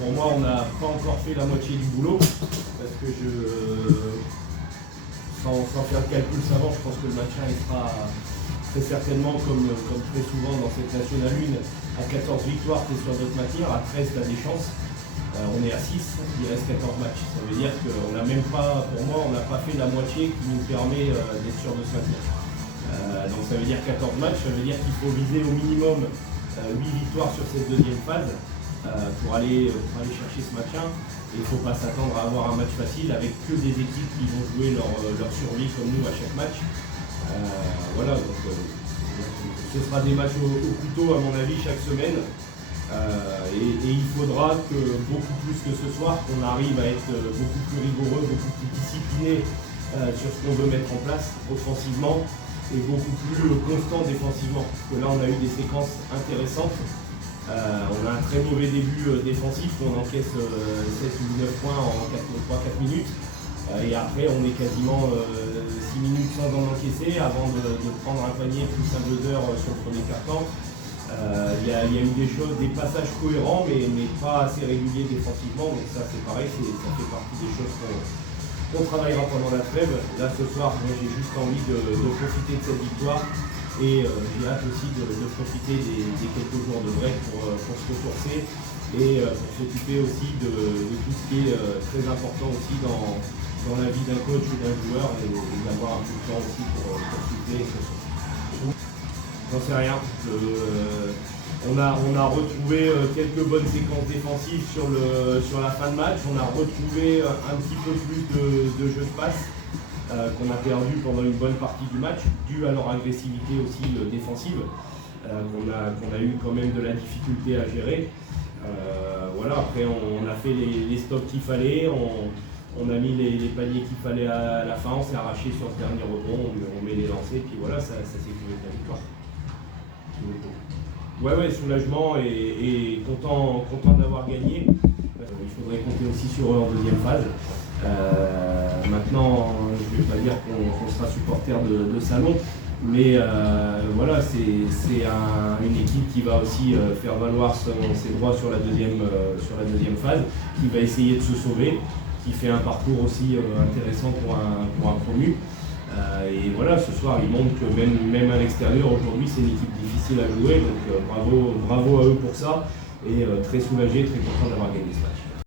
pour moi, on n'a pas encore fait la moitié du boulot, parce que sans faire de calcul savant, je pense que le maintien il sera très certainement, comme très souvent dans cette Nationale 1, à 14 victoires, tu es sûr de te maintenir, à 13, tu as des chances. On est à 6, il reste 14 matchs. Ça veut dire qu'on n'a même pas, pour moi, on n'a pas fait la moitié qui nous permet d'être sûr de se maintenir. Donc ça veut dire 14 matchs, ça veut dire qu'il faut viser au minimum 8 victoires sur cette deuxième phase pour aller chercher ce maintien. Et il ne faut pas s'attendre à avoir un match facile avec que des équipes qui vont jouer leur survie comme nous à chaque match. Voilà, donc ce sera des matchs au couteau à mon avis chaque semaine. Et il faudra que beaucoup plus que ce soir, qu'on arrive à être beaucoup plus rigoureux, beaucoup plus discipliné sur ce qu'on veut mettre en place offensivement et beaucoup plus constant défensivement. Parce que là on a eu des séquences intéressantes. On a un très mauvais début défensif, on encaisse 7 ou 9 points en 3-4 minutes. Et après on est quasiment 6 minutes sans en encaisser avant de prendre un panier plus un buzzer sur le premier quart-temps. Il y a eu des choses, des passages cohérents mais pas assez réguliers défensivement, donc ça c'est pareil, ça fait partie des choses qu'on travaillera pendant la trêve. Là ce soir, moi j'ai juste envie de profiter de cette victoire et j'ai hâte aussi de profiter des quelques jours de break pour se ressourcer et pour s'occuper aussi de tout ce qui est très important aussi dans la vie d'un coach ou d'un joueur et d'avoir un peu de temps aussi pour souffler et se ressourcer. J'en sais rien. On a retrouvé quelques bonnes séquences défensives sur la fin de match. On a retrouvé un petit peu plus de jeu de passe qu'on a perdu pendant une bonne partie du match, dû à leur agressivité aussi défensive, qu'on a eu quand même de la difficulté à gérer. Voilà, après on a fait les stops qu'il fallait, on a mis les paniers qu'il fallait à la fin, on s'est arraché sur ce dernier rebond, on met les lancers, puis voilà, ça sécurise la victoire. Ouais, soulagement et content d'avoir gagné. Il faudrait compter aussi sur eux en deuxième phase. Maintenant, je ne vais pas dire qu'on sera supporter de salon, mais voilà, c'est une équipe qui va aussi faire valoir ses droits sur la deuxième phase, qui va essayer de se sauver, qui fait un parcours aussi intéressant pour un promu. Et voilà, ce soir, ils montrent que même à l'extérieur, aujourd'hui, c'est une équipe difficile à jouer. Donc bravo à eux pour ça. Et très soulagé, très content d'avoir gagné ce match.